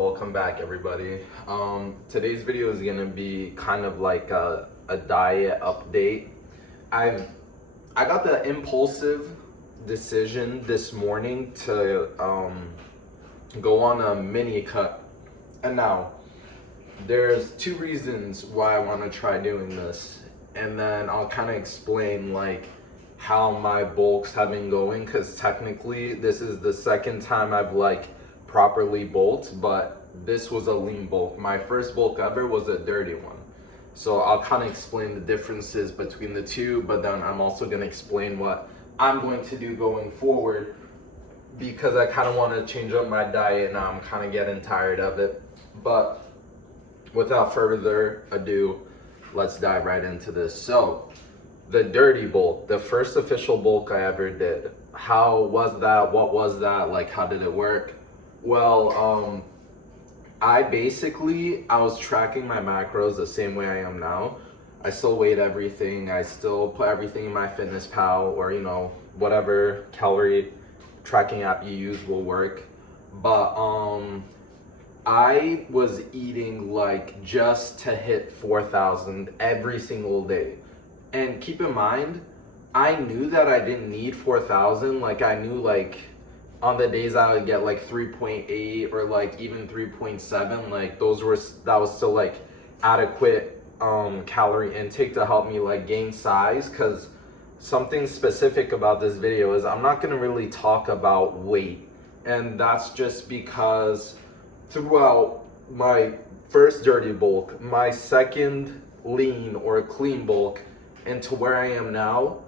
welcome back everybody. Today's video is gonna be kind of like a diet update. I got the impulsive decision this morning to go on a mini cut. And now there's two reasons why I want to try doing this, and then I'll kind of explain like how my bulks have been going, because technically this is the second time I've like properly bulked, but this was a lean bulk. My first bulk ever was a dirty one. So I'll kind of explain the differences between the two, but then I'm also going to explain what I'm going to do going forward, because I kind of want to change up my diet now. I'm kind of getting tired of it. But without further ado, let's dive right into this. So the dirty bulk, the first official bulk I ever did. How was that? What was that? Like, how did it work? Well, I was tracking my macros the same way I am now. I still weighed everything. I still put everything in MyFitnessPal, or, whatever calorie tracking app you use will work. But, I was eating like just to hit 4,000 every single day. And keep in mind, I knew that I didn't need 4,000. Like, I knew like on the days I would get like 3.8 or like even 3.7, like that was still like adequate calorie intake to help me like gain size. Because something specific about this video is I'm not going to really talk about weight, and that's just because throughout my first dirty bulk, my second lean or clean bulk, and to where I am now,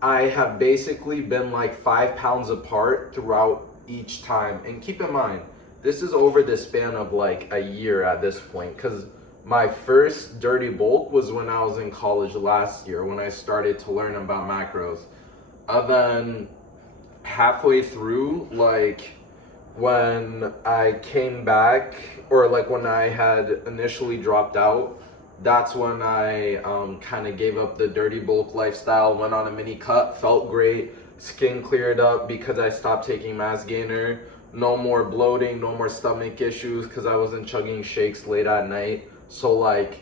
I have basically been like 5 pounds apart throughout each time. And keep in mind, this is over the span of like a year at this point, because my first dirty bulk was when I was in college last year, when I started to learn about macros. Then halfway through, like when I came back, or like when I had initially dropped out, that's when I kind of gave up the dirty bulk lifestyle, went on a mini cut, felt great, skin cleared up because I stopped taking mass gainer, no more bloating, no more stomach issues because I wasn't chugging shakes late at night. So like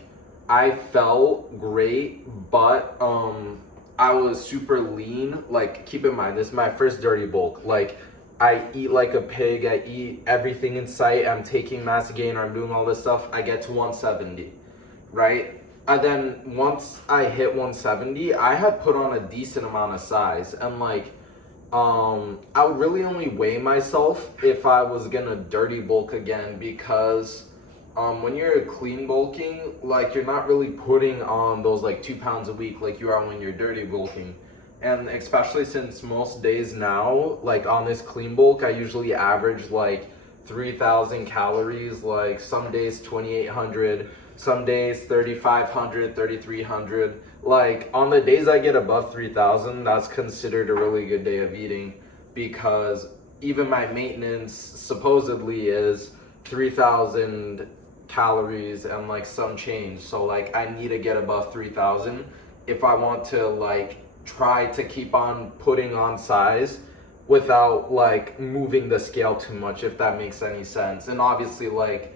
I felt great, but I was super lean. Like, keep in mind, this is my first dirty bulk. Like, I eat like a pig, I eat everything in sight, I'm taking mass gainer, I'm doing all this stuff, I get to 170. Right? And then once I hit 170, I had put on a decent amount of size, and like I would really only weigh myself if I was gonna dirty bulk again, because when you're clean bulking, like, you're not really putting on those like 2 pounds a week like you are when you're dirty bulking. And especially since most days now, like on this clean bulk, I usually average like 3,000 calories, like some days 2,800, some days 3,500, 3,300. Like on the days I get above 3,000, that's considered a really good day of eating, because even my maintenance supposedly is 3,000 calories and like some change. So like I need to get above 3,000 if I want to like try to keep on putting on size without like moving the scale too much, if that makes any sense. And obviously, like,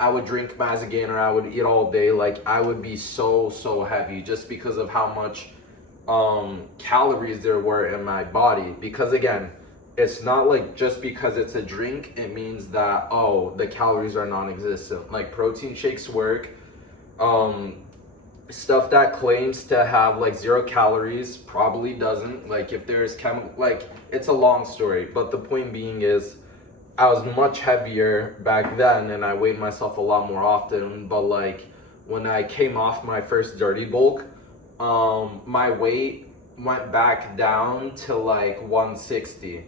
I would drink mass gainer, I would eat all day, like I would be so heavy just because of how much calories there were in my body. Because again, it's not like just because it's a drink it means that, oh, the calories are non-existent. Like, protein shakes work. Stuff that claims to have like 0 calories probably doesn't. Like, if there's like, it's a long story, but the point being is I was much heavier back then and I weighed myself a lot more often. But like when I came off my first dirty bulk, my weight went back down to like 160,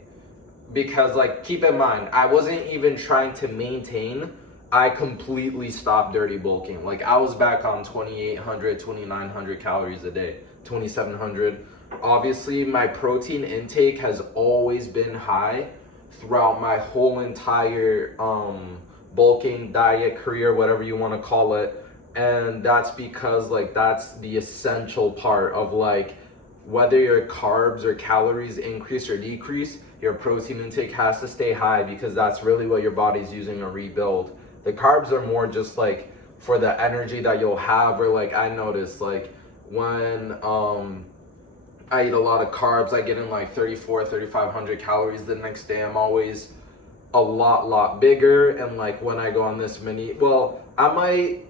because like, keep in mind, I wasn't even trying to maintain. I completely stopped dirty bulking. Like, I was back on 2,800, 2,900 calories a day, 2,700. Obviously, my protein intake has always been high throughout my whole entire bulking diet career, whatever you want to call it. And that's because like that's the essential part of like whether your carbs or calories increase or decrease, your protein intake has to stay high, because that's really what your body's using to rebuild. The carbs are more just like for the energy that you'll have, or like I notice like when I eat a lot of carbs, I get in like 3,500 calories the next day. I'm always a lot bigger. And like when I go on this mini, well, I might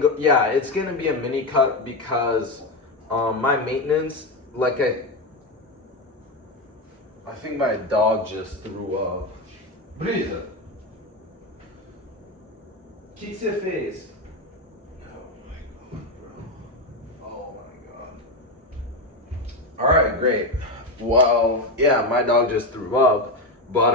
go, yeah, it's gonna be a mini cut because my maintenance, like I think my dog just threw up. Brisa, o que você fez? Oh my god, bro. Oh my god. All right, great. Well, yeah, my dog just threw up, but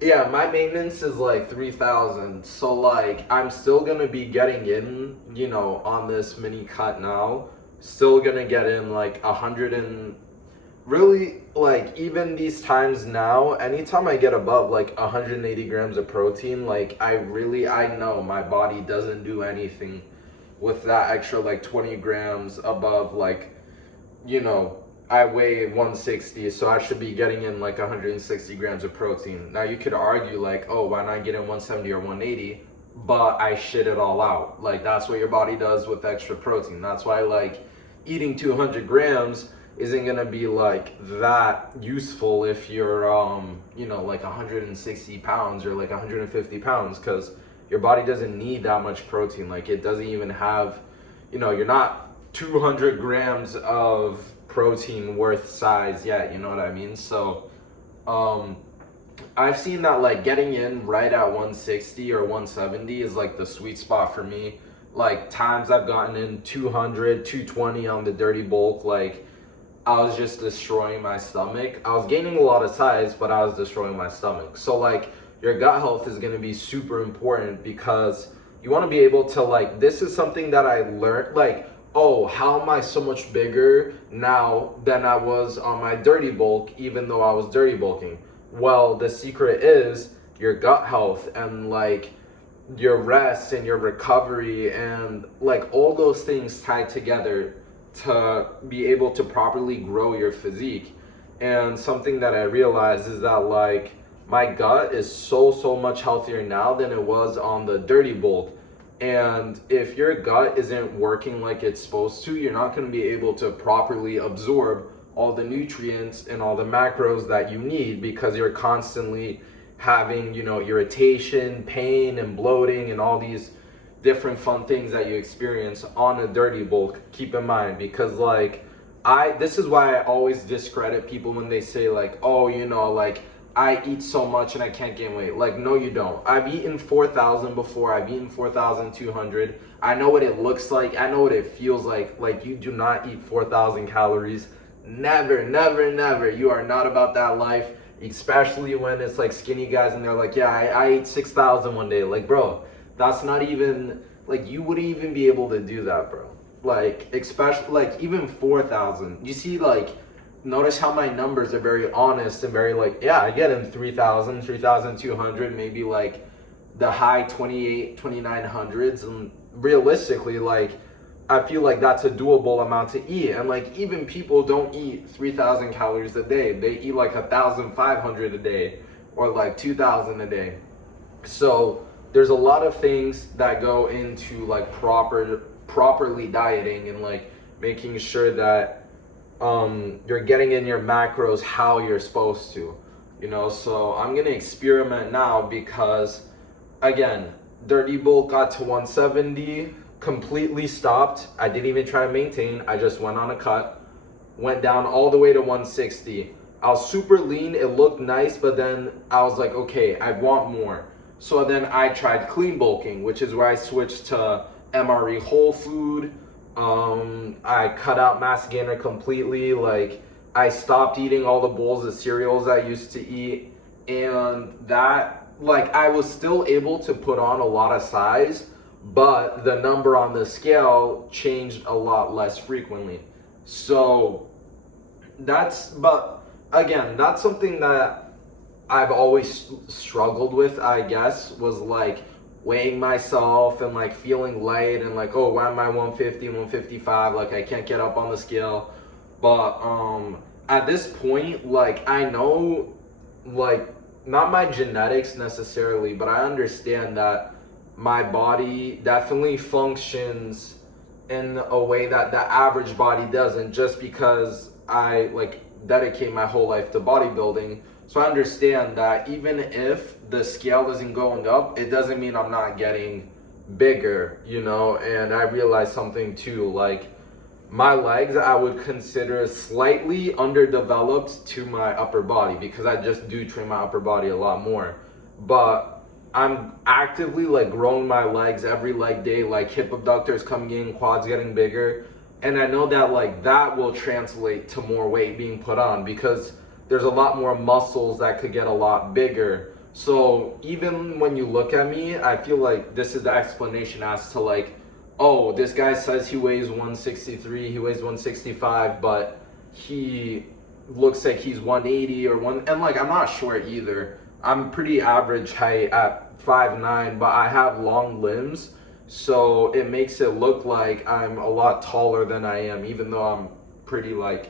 yeah, my maintenance is like 3,000. So like I'm still gonna be getting in, you know, on this mini cut now. Still gonna get in like 100 and really like even these times now, anytime I get above like 180 grams of protein, like I know my body doesn't do anything with that extra like 20 grams above, like, you know, I weigh 160, so I should be getting in like 160 grams of protein. Now you could argue like, oh, why not get in 170 or 180? But I shit it all out. Like that's what your body does with extra protein. That's why like eating 200 grams isn't gonna be like that useful if you're you know, like 160 pounds or like 150 pounds, because your body doesn't need that much protein. Like it doesn't even have, you know, you're not 200 grams of protein worth size yet, you know what I mean? So I've seen that like getting in right at 160 or 170 is like the sweet spot for me. Like times I've gotten in 200, 220 on the dirty bulk, like I was just destroying my stomach. I was gaining a lot of size, but I was destroying my stomach. So like your gut health is going to be super important, because you want to be able to like, this is something that I learned, like, oh, how am I so much bigger now than I was on my dirty bulk, even though I was dirty bulking? Well, the secret is your gut health and like your rest and your recovery and like all those things tied together to be able to properly grow your physique. And something that I realized is that like my gut is so much healthier now than it was on the dirty bulk. And if your gut isn't working like it's supposed to, you're not going to be able to properly absorb all the nutrients and all the macros that you need, because you're constantly having, you know, irritation, pain, and bloating, and all these different fun things that you experience on a dirty bulk. Keep in mind, because like this is why I always discredit people when they say like, oh, you know, like I eat so much and I can't gain weight. Like, no, you don't. I've eaten 4,000 before. I've eaten 4,200. I know what it looks like. I know what it feels like. Like, you do not eat 4,000 calories. Never, never, never. You are not about that life, especially when it's like skinny guys and they're like, yeah, I ate 6,000 one day. Like, bro, that's not even, like, you wouldn't even be able to do that, bro. Like, especially, like, even 4,000. You see, like, notice how my numbers are very honest and very like, yeah, I get in 3,000, 3,200, maybe like the high 2,900s. And realistically, like, I feel like that's a doable amount to eat. And like, even people don't eat 3,000 calories a day. They eat like 1,500 a day or like 2,000 a day. So there's a lot of things that go into like properly dieting and like making sure that you're getting in your macros how you're supposed to, you know. So I'm gonna experiment now, because again, dirty bulk got to 170, completely stopped. I didn't even try to maintain. I just went on a cut, went down all the way to 160. I was super lean. It looked nice, but then I was like, okay, I want more. So then I tried clean bulking, which is where I switched to MRE whole food. I cut out mass gainer completely. Like, I stopped eating all the bowls of cereals I used to eat, and that, like, I was still able to put on a lot of size, but the number on the scale changed a lot less frequently. So but again, that's something that I've always struggled with, I guess, was like weighing myself and like feeling light and like, oh, why am I 150, 155? Like, I can't get up on the scale. But at this point, like, I know, like, not my genetics necessarily, but I understand that my body definitely functions in a way that the average body doesn't, just because I like dedicate my whole life to bodybuilding. So I understand that even if the scale isn't going up, it doesn't mean I'm not getting bigger, you know? And I realized something too, like my legs I would consider slightly underdeveloped to my upper body, because I just do train my upper body a lot more. But I'm actively like growing my legs every leg day, like hip abductors coming in, quads getting bigger. And I know that like that will translate to more weight being put on, because there's a lot more muscles that could get a lot bigger. So even when you look at me, I feel like this is the explanation as to like, oh, this guy says he weighs 163, he weighs 165, but he looks like he's 180 or one, and like I'm not short either. I'm pretty average height at 5'9", but I have long limbs, so it makes it look like I'm a lot taller than I am, even though I'm pretty like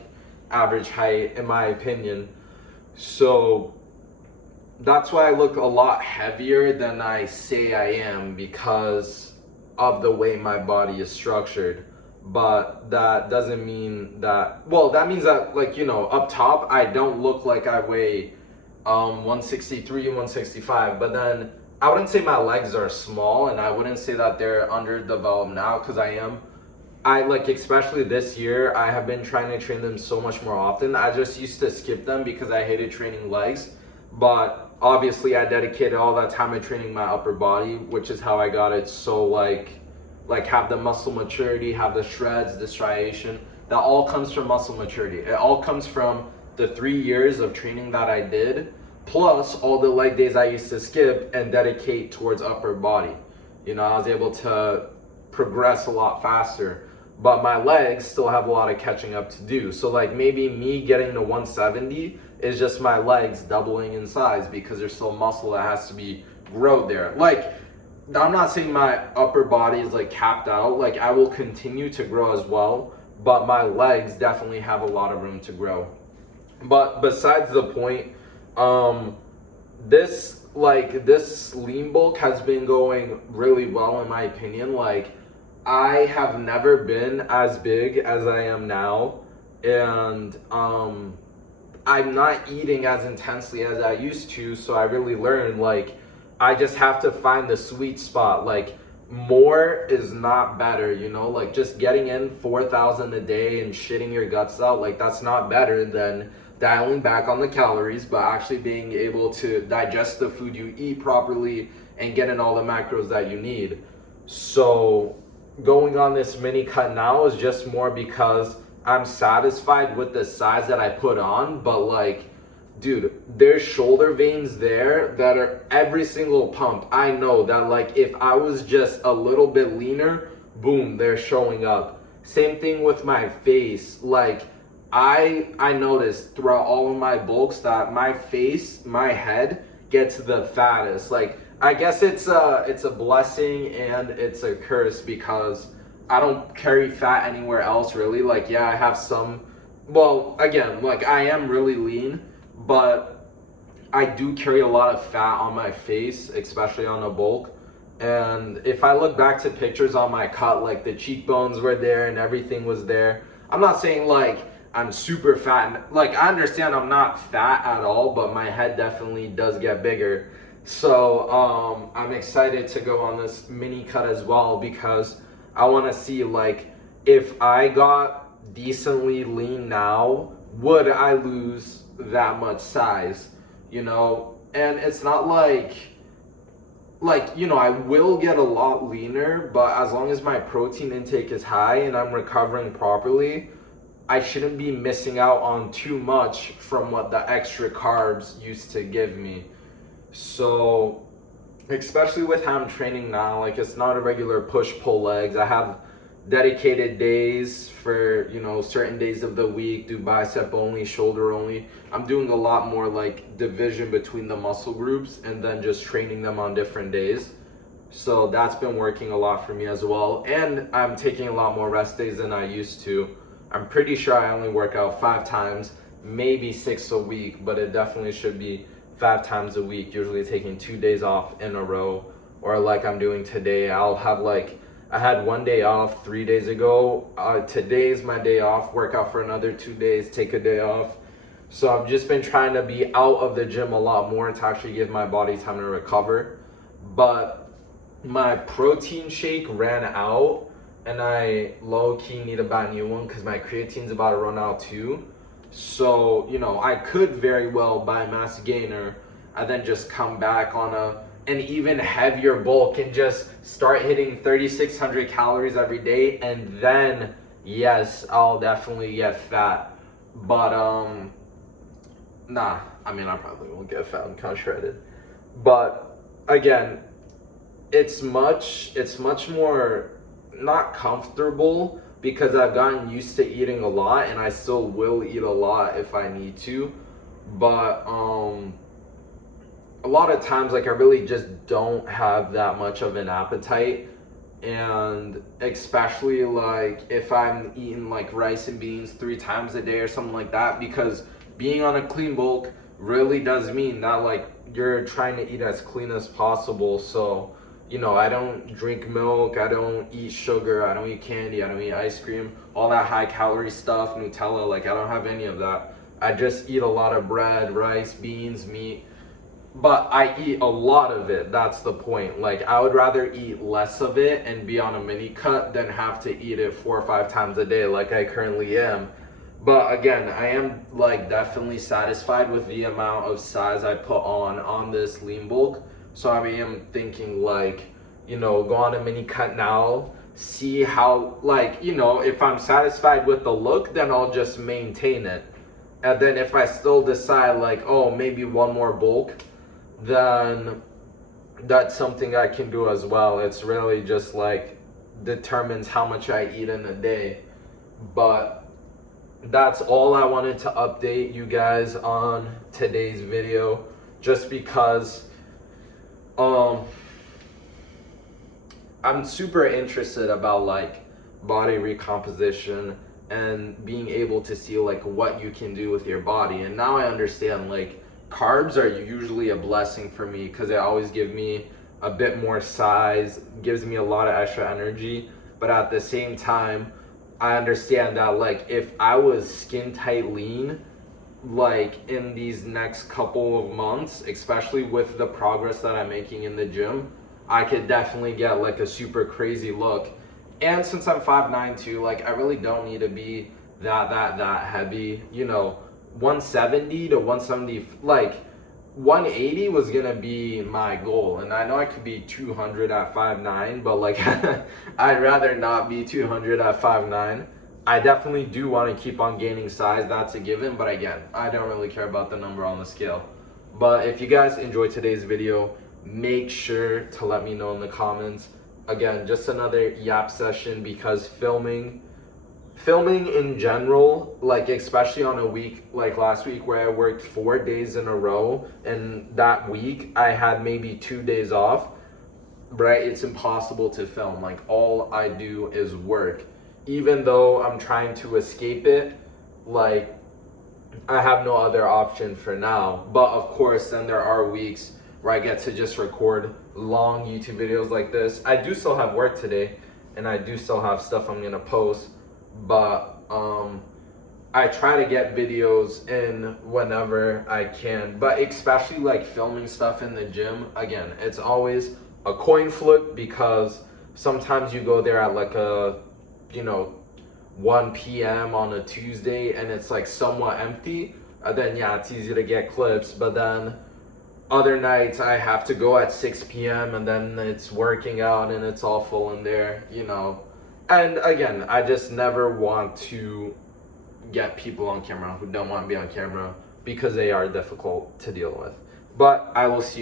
average height in my opinion. So that's why I look a lot heavier than I say I am, because of the way my body is structured. But that doesn't mean that, well, that means that like, you know, up top I don't look like I weigh 163 and 165, but then I wouldn't say my legs are small, and I wouldn't say that they're underdeveloped now, because I am. I like, especially this year, I have been trying to train them so much more often. I just used to skip them because I hated training legs, but obviously I dedicated all that time to training my upper body, which is how I got it so like have the muscle maturity, have the shreds, the striation. That all comes from muscle maturity. It all comes from the 3 years of training that I did, plus all the leg days I used to skip and dedicate towards upper body. You know, I was able to progress a lot faster, but my legs still have a lot of catching up to do. So like maybe me getting to 170 is just my legs doubling in size, because there's still muscle that has to be growed there. Like, I'm not saying my upper body is like capped out, like I will continue to grow as well, but my legs definitely have a lot of room to grow. But besides the point, this lean bulk has been going really well in my opinion. Like, I have never been as big as I am now, and I'm not eating as intensely as I used to, so I really learned like I just have to find the sweet spot. Like, more is not better, you know? Like, just getting in 4,000 a day and shitting your guts out, like that's not better than dialing back on the calories, but actually being able to digest the food you eat properly and get in all the macros that you need. So going on this mini cut now is just more because I'm satisfied with the size that I put on, but like, dude, there's shoulder veins there that are every single pump. I know that like if I was just a little bit leaner, boom, they're showing up. Same thing with my face. Like I noticed throughout all of my bulks that my face, my head gets the fattest. Like, I guess it's a blessing and it's a curse, because I don't carry fat anywhere else really. Like, yeah, I have some, well, again, like I am really lean, but I do carry a lot of fat on my face, especially on a bulk. And if I look back to pictures on my cut, like the cheekbones were there and everything was there. I'm not saying like I'm super fat. Like, I understand I'm not fat at all, but my head definitely does get bigger. So I'm excited to go on this mini cut as well, because I want to see like if I got decently lean now, would I lose that much size, you know? And it's not like, you know, I will get a lot leaner, but as long as my protein intake is high and I'm recovering properly, I shouldn't be missing out on too much from what the extra carbs used to give me. So, especially with how I'm training now, like it's not a regular push-pull legs. I have dedicated days for, you know, certain days of the week, do bicep only, shoulder only. I'm doing a lot more like division between the muscle groups and then just training them on different days. So that's been working a lot for me as well. And I'm taking a lot more rest days than I used to. I'm pretty sure I only work out 5 times, maybe 6 a week, but it definitely should be 5 times a week, usually taking 2 days off in a row, or like I'm doing today. I'll have like, I had 1 day off 3 days ago. Today's my day off, work out for another 2 days, take a day off. So I've just been trying to be out of the gym a lot more to actually give my body time to recover. But my protein shake ran out, and I low-key need to buy a new one because my creatine's about to run out too. So, you know, I could very well buy mass gainer and then just come back on an even heavier bulk and just start hitting 3,600 calories every day, and then yes, I'll definitely get fat. But nah, I mean, I probably won't get fat and kind of shredded. But again, it's much more not comfortable because I've gotten used to eating a lot, and I still will eat a lot if I need to. But a lot of times, like, I really just don't have that much of an appetite. And especially like if I'm eating like rice and beans 3 times a day or something like that, because being on a clean bulk really does mean that like you're trying to eat as clean as possible. So, you know, I don't drink milk, I don't eat sugar, I don't eat candy, I don't eat ice cream, all that high calorie stuff, Nutella, like I don't have any of that. I just eat a lot of bread, rice, beans, meat. But I eat a lot of it, that's the point. Like, I would rather eat less of it and be on a mini cut than have to eat it 4 or 5 times a day like I currently am. But again, I am like definitely satisfied with the amount of size I put on this lean bulk. So I am thinking like, you know, go on a mini cut now, see how, like, you know, if I'm satisfied with the look, then I'll just maintain it. And then if I still decide like, oh, maybe one more bulk, then that's something I can do as well. It's really just like determines how much I eat in a day. But that's all I wanted to update you guys on today's video, just because I'm super interested about like body recomposition and being able to see like what you can do with your body. And now I understand like carbs are usually a blessing for me because they always give me a bit more size, gives me a lot of extra energy. But at the same time, I understand that like if I was skin tight lean, like in these next couple of months, especially with the progress that I'm making in the gym, I could definitely get like a super crazy look. And since I'm 5'9" too, like I really don't need to be that heavy, you know. 170 to 170, like 180 was gonna be my goal, and I know I could be 200 at 5'9", but like I'd rather not be 200 at 5'9". I definitely do want to keep on gaining size, that's a given, but again, I don't really care about the number on the scale. But if you guys enjoyed today's video, make sure to let me know in the comments. Again, just another yap session because filming in general, like especially on a week like last week where I worked 4 days in a row, and that week I had maybe 2 days off, right? It's impossible to film. Like all I do is work. Even though I'm trying to escape it, like I have no other option for now. But of course, then there are weeks where I get to just record long YouTube videos like this. I do still have work today, and I do still have stuff I'm gonna post. But I try to get videos in whenever I can, but especially like filming stuff in the gym, again, it's always a coin flip because sometimes you go there at like a, you know, 1 p.m. on a Tuesday and it's like somewhat empty, then yeah, it's easy to get clips. But then other nights I have to go at 6 p.m. and then it's working out and it's all full in there, you know. And again, I just never want to get people on camera who don't want to be on camera because they are difficult to deal with. But I will see you